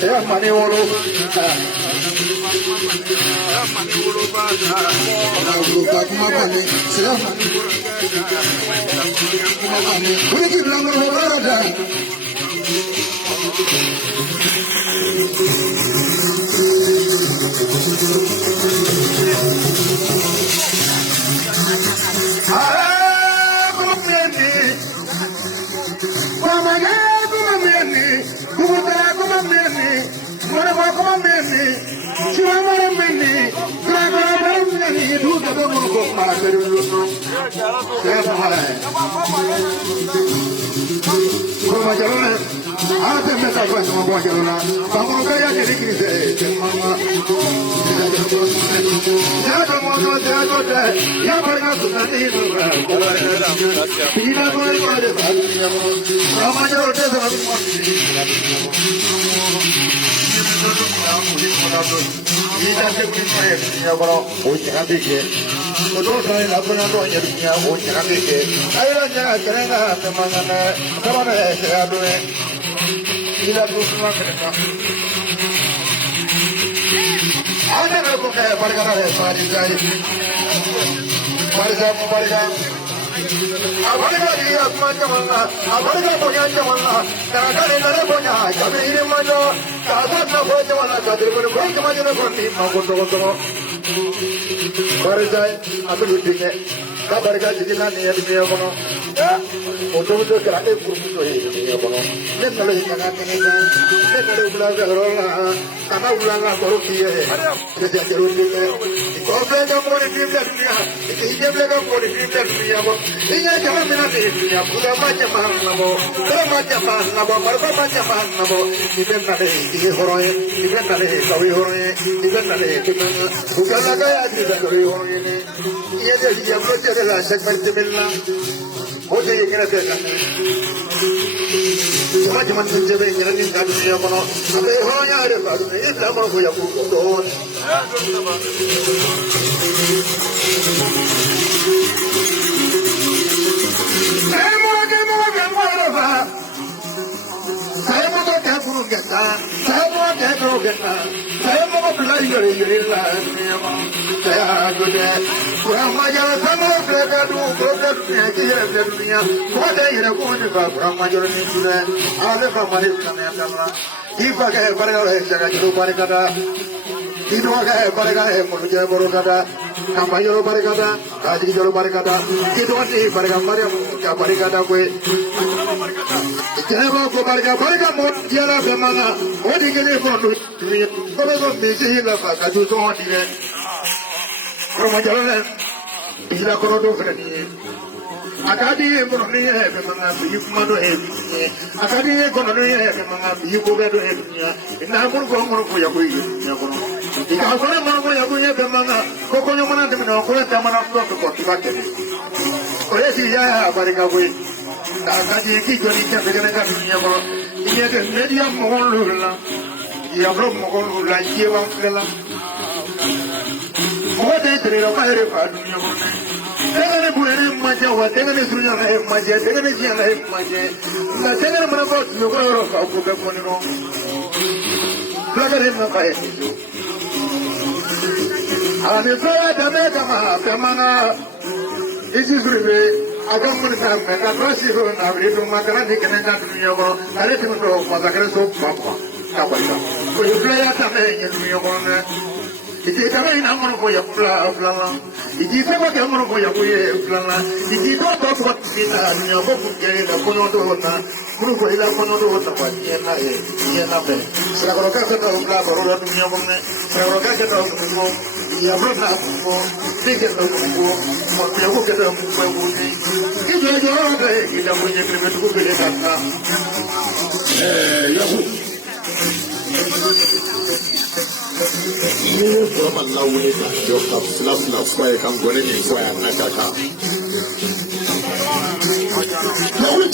Saya mani wolo, lupa kuma mani, saya mani, ini kita ngomong ada.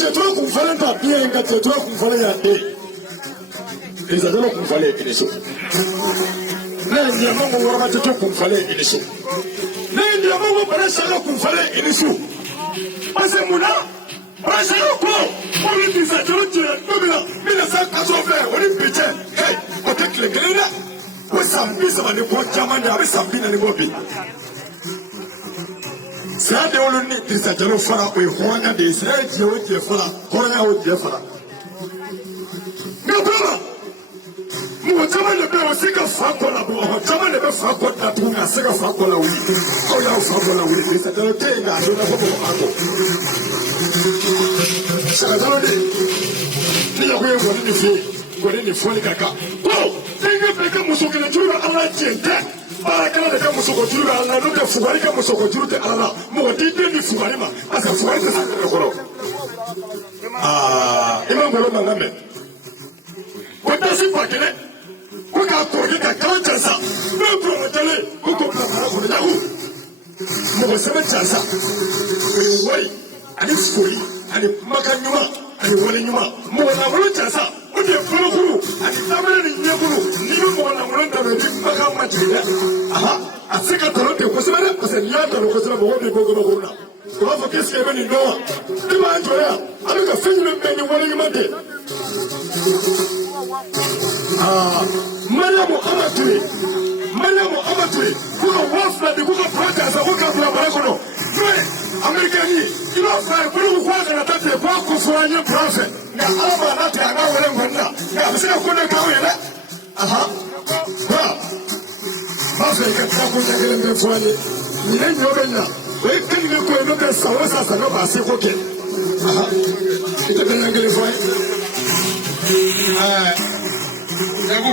Cetro kumfalenta pia inga cetro kumfalenta yande. Izadelo kumfalenta iniso. Nende Mungu warama cetro kumfalenta iniso. Nende Mungu parashala kumfalenta iniso. Ase muna parashala ko. Wani tisa cetro cetro dobila. Mina sa kaso fe wani piche. Hey, otekle gelena. Wasambi sabani kwa jamani abe sambi na nibobi. Sade oluni tisa cetro fara we honya de sade je fara honya o je fara. Ngapama. Mo jamani le be osika fako la bo jamani le be fako ta tu na sika fako la wi. O ya fako la wi tisa cetro te na do na ko ako. Saka cetro de. Ni ya ko e woni ni fi. Kore ni foni kaka. Po, tenga peka musoke na juru ala jente. Para kana de muso ko juru ala no de fugari ka muso ko juru te ala. Mo dite ni fugari ma. Asa fugari te sa ko. Imam bolo mangame. Ko tasi pakene. Ko ka ko ka kanta sa. No pro tele. Ko ko na ko na hu. Mo ko sema chasa. Wai, ani skoli, ani makanyuma, ani wani nyuma. Mo na bolo chasa. Ode fulukuru ani tabere ni nyekuru ni mo na muranda be maka matida aha asika torote ko sebere ko se nyata ko sebere bo de gogo goruna ko fa keske be ni no di ma joya abi ka fenyu be ni woni mate Mariamu amatwe ko wafla de ko prata za ko ka bla bara ko no Amerikani ilo fa ko ko kwa na tate kwa ko fanya prophet na aba na ta na wala ngonna ya bisina ko na kawo yana aha ba ba sai ka ta ko ta gele be fani ni ne nyobe na we kan ne ko no ka sawa sa sa no ba sai ko ke aha ita ben na gele fani yabu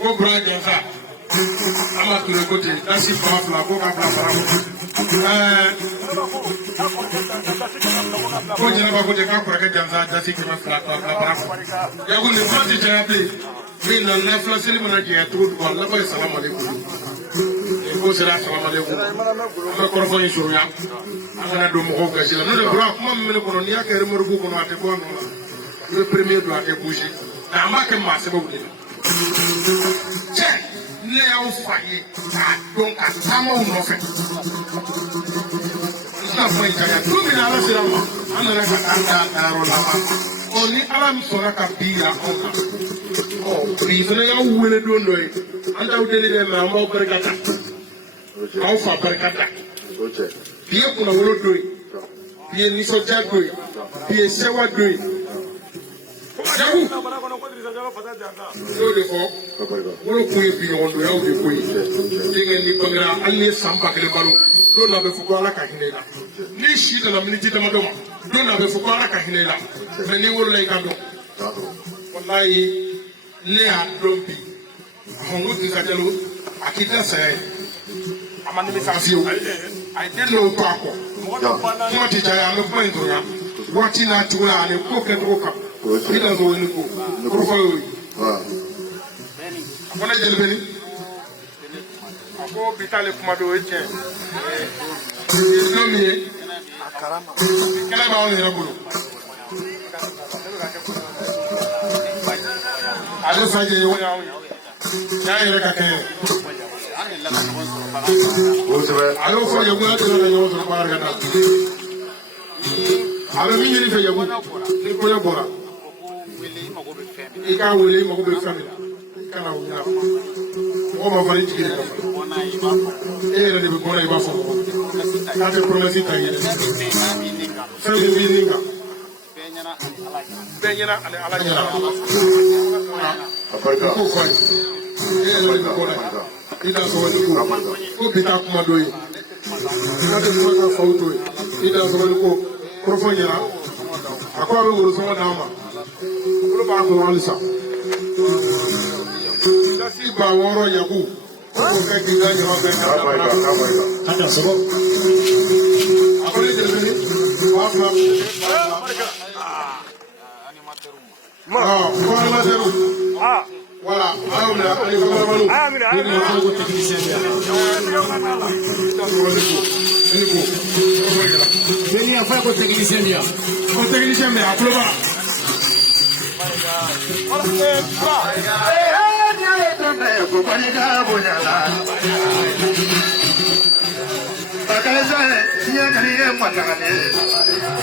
ko bra jonsa ama tu le côté asi pa fla ko ka fla para ko jena ba ko de ka kwa ka janza dasi ki ma fla para ya ko ni fati jabe min na la fla seli mana je to ko Allah ko assalamu alaikum ko sala assalamu alaikum ma ko ko yoro ya ana do mo ko gasila no de bra kuma me ko ni ya ka re mo ko no ate ko no le premier doit être bougé na ma ke ma se bo de che ne ya o faye donc a samo no fe na foi ja tu mi na la sira ma ana la ka ro la ma oni ala mi so ka biya o pri fene ya wele do ndoy anda o dele na ma o berkata au fa berkata biye kuna wolo doy biye ni so ja doy biye sewa doy jabu no de ko wolo ko e bi on do ya o de ko e dinga ni bangra alle samba kele balo do na be fuko ala ka hinela ni shi da na miniti da madoma do na be fuko ala ka hinela me ni wolo lay kando wallahi le a dombi hongo ti sajalo akita sai amani mi fasio I didn't know pako mo ti jaya no point ro ya wati na tuwa ale ko ke to ka ila zo ni ko ko fa yo akona jele beni ako bitale kuma do eche no mi akarama kala ba on ni bulu ale faje yo ya yere ka ke alo fa yo ko to na yo to ba ga na alo mi ni fe yo ni ko yo bora ika wele mo ko be family kana wunya o ma fari jigi ka era de bona iba fo ka te promesi ta yele fe bi ninga benyana ala aparka ko fa era de bona ida so ni ko bita kuma doyi ka te ko ka fauto ida so ni ko profonyera akwa be woro so na ma ko ba ko alisa dasi ba woro yaku ko ka kinga ni ho ka hata so akole de ni wa ma ko ma teru wala awla ali ko balu ni ko technicien ya Beni a fa ko technicien ya. Ko technicien me a kuloba. Ko bani ka bonya la. Bakale sa, siya kali e matangani.